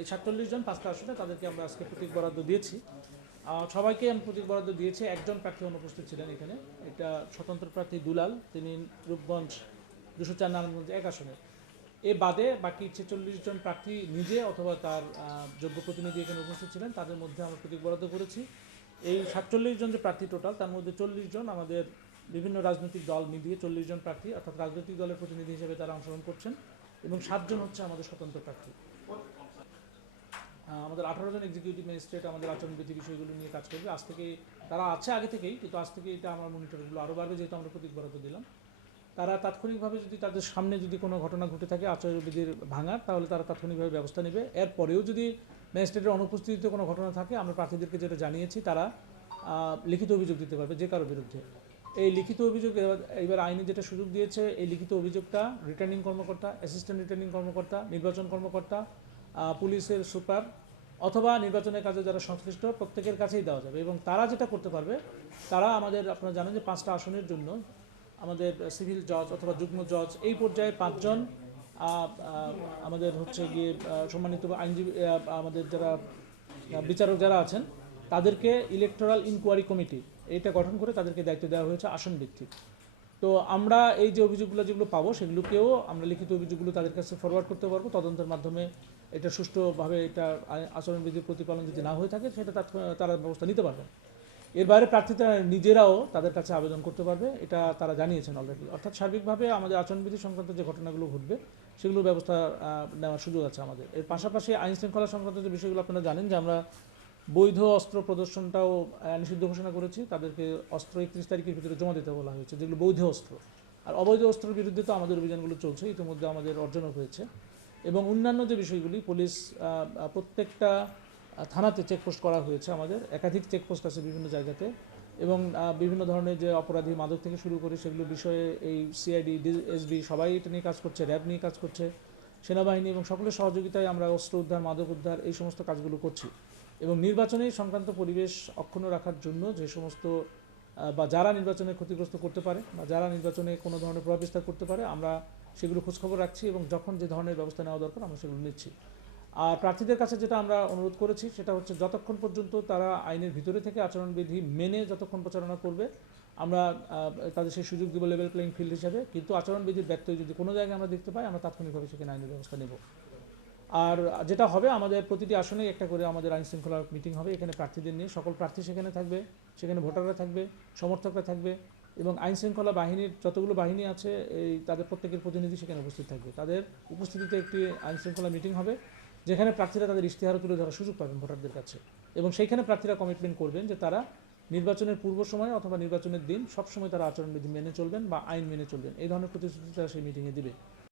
এই সাতচল্লিশ জন পাঁচটা আসনে তাদেরকে আমরা আজকে প্রতীক বরাদ্দ দিয়েছি। সবাইকে আমি প্রতীক বরাদ্দ দিয়েছি। একজন প্রার্থী অনুপস্থিত ছিলেন এখানে। এটা স্বতন্ত্র প্রার্থী দুলাল। তিনি রূপগঞ্জ দুশো চার নারায়ণগঞ্জ এক আসনে। এ বাদে বাকি ছেচল্লিশ জন প্রার্থী নিজে অথবা তার যোগ্য প্রতিনিধি এখানে উপস্থিত ছিলেন। তাদের মধ্যে আমরা প্রতীক বরাদ্দ করেছি। এই সাতচল্লিশ জন যে প্রার্থী টোটাল, তার মধ্যে চল্লিশ জন আমাদের বিভিন্ন রাজনৈতিক দল মিলিয়ে চল্লিশ জন প্রার্থী, অর্থাৎ রাজনৈতিক দলের প্রতিনিধি হিসেবে তারা অংশগ্রহণ করছেন এবং সাতজন হচ্ছে আমাদের স্বতন্ত্র প্রার্থী। আমাদের আঠারো জন এক্সিকিউটিভ ম্যাজিস্ট্রেট আমাদের আচরণবিধি বিষয়গুলো নিয়ে কাজ করবে। আজ থেকে তারা আছে আগে থেকেই, কিন্তু আজ থেকে এটা আমার মনিটরগুলো আরও বাড়বে, যেহেতু আমরা প্রতীক বরাদ্দ দিলাম। তারা তাৎক্ষণিকভাবে যদি তাদের সামনে যদি কোনো ঘটনা ঘটে থাকে, আচরণবিধির ভাঙার, তাহলে তারা তাৎক্ষণিকভাবে ব্যবস্থা নেবে। এরপরেও যদি ম্যাজিস্ট্রেটের অনুপস্থিতিতে কোনো ঘটনা থাকে, আমরা প্রার্থীদেরকে যেটা জানিয়েছি, তারা লিখিত অভিযোগ দিতে পারবে, যে কারোর বিরুদ্ধে। এই লিখিত অভিযোগ, এবার- আইনে যেটা সুযোগ দিয়েছে, এই লিখিত অভিযোগটা রিটার্নিং কর্মকর্তা অ্যাসিস্ট্যান্ট রিটার্নিং কর্মকর্তা, নির্বাচন কর্মকর্তা পুলিশের সুপার অথবা নির্বাচনের কাজে যারা সংশ্লিষ্ট প্রত্যেকের কাছেই দেওয়া যাবে এবং তারা যেটা করতে পারবে, তারা আমাদের আপনারা জানেন যে পাঁচটা আসনের জন্য আমাদের সিভিল জজ অথবা যুগ্ম জজ এই পর্যায়ে পাঁচজন আমাদের হচ্ছে গিয়ে সম্মানিত আইনজীবী আমাদের যারা বিচারক যারা আছেন, তাদেরকে ইলেকটোরাল ইনকোয়ারি কমিটি এইটা গঠন করে তাদেরকে দায়িত্ব দেওয়া হয়েছে আসন ভিত্তিক। তো আমরা এই যে অভিযোগগুলো যেগুলো পাবো, সেগুলোকেও আমরা লিখিত অভিযোগগুলো তাদের কাছে ফরওয়ার্ড করতে পারব। তদন্তের মাধ্যমে এটা সুষ্ঠুভাবে এটা আ- আচরণবিধির প্রতিপালন যদি না হয়ে থাকে, সেটা তারা ব্যবস্থা নিতে পারবে। এর বাইরে প্রার্থীরা নিজেরাও তাদের কাছে আবেদন করতে পারবে, এটা তারা জানিয়েছেন অলরেডি অর্থাৎ সার্বিকভাবে আমাদের আচরণবিধি সংক্রান্ত যে ঘটনাগুলো ঘটবে, সেগুলোর ব্যবস্থা নেওয়ার সুযোগ আছে আমাদের। এর পাশাপাশি আইন শৃঙ্খলা সংক্রান্ত যে বিষয়গুলো আপনারা জানেন, যে আমরা বৈধ অস্ত্র প্রদর্শনটাও নিষিদ্ধ ঘোষণা করেছি, তাদেরকে অস্ত্র একত্রিশ তারিখের ভিতরে জমা দিতে বলা হয়েছে, যেগুলো বৈধ অস্ত্র। আর অবৈধ অস্ত্রের বিরুদ্ধে তো আমাদের অভিযানগুলো চলছে, ইতিমধ্যে আমাদের অর্জনও হয়েছে। এবং অন্যান্য যে বিষয়গুলি, পুলিশ প্রত্যেকটা থানাতে চেকপোস্ট করা হয়েছে আমাদের, একাধিক চেকপোস্ট আছে বিভিন্ন জায়গাতে। এবং বিভিন্ন ধরনের যে অপরাধী মাদক থেকে শুরু করে সেগুলো বিষয়ে এই সিআইডি এসবি সবাই এটা নিয়ে কাজ করছে, র্যাব নিয়ে কাজ করছে। সেনাবাহিনী এবং সকলের সহযোগিতায় আমরা অস্ত্র উদ্ধার, মাদক উদ্ধার এই সমস্ত কাজগুলো করছি। এবং নির্বাচনী সংক্রান্ত পরিবেশ অক্ষুণ্ণ রাখার জন্য যে সমস্ত বা যারা নির্বাচনে ক্ষতিগ্রস্ত করতে পারে বা যারা নির্বাচনে কোনো ধরনের প্রভাব বিস্তার করতে পারে, আমরা সেগুলো খোঁজখবর রাখছি এবং যখন যে ধরনের ব্যবস্থা নেওয়া দরকার আমরা সেগুলো নিচ্ছি। আর প্রার্থীদের কাছে যেটা আমরা অনুরোধ করেছি সেটা হচ্ছে যতক্ষণ পর্যন্ত তারা আইনের ভিতরে থেকে আচরণবিধি মেনে যতক্ষণ প্রচারণা করবে, আমরা তাদের সেই সুযোগ দিব লেভেল প্লেইং ফিল্ড হিসাবে। কিন্তু আচরণবিধির ব্যত্যয় যদি কোনো জায়গায় আমরা দেখতে পাই, আমরা তাৎক্ষণিকভাবে সেখানে আইনের ব্যবস্থা নেব। আর যেটা হবে, আমাদের প্রতিটি আসনে একটা করে আমাদের আইন শৃঙ্খলা মিটিং হবে। এখানে প্রার্থীদের নিয়ে সকল প্রার্থী সেখানে থাকবে, সেখানে ভোটাররা থাকবে, সমর্থকরা থাকবে এবং আইন শৃঙ্খলা বাহিনীর যতগুলো বাহিনী আছে, এই তাদের প্রত্যেকের প্রতিনিধি সেখানে উপস্থিত থাকবে। তাদের উপস্থিতিতে একটি আইন শৃঙ্খলা মিটিং হবে, যেখানে প্রার্থীরা তাদের ইশতেহার তুলে ধরার সুযোগ পাবেন ভোটারদের কাছে এবং সেইখানে প্রার্থীরা কমিটমেন্ট করবেন যে তারা নির্বাচনের পূর্ব সময় অথবা নির্বাচনের দিন সবসময় তারা আচরণবিধি মেনে চলবেন বা আইন মেনে চলবেন। এই ধরনের প্রতিশ্রুতি তারা সেই মিটিংয়ে দিবে।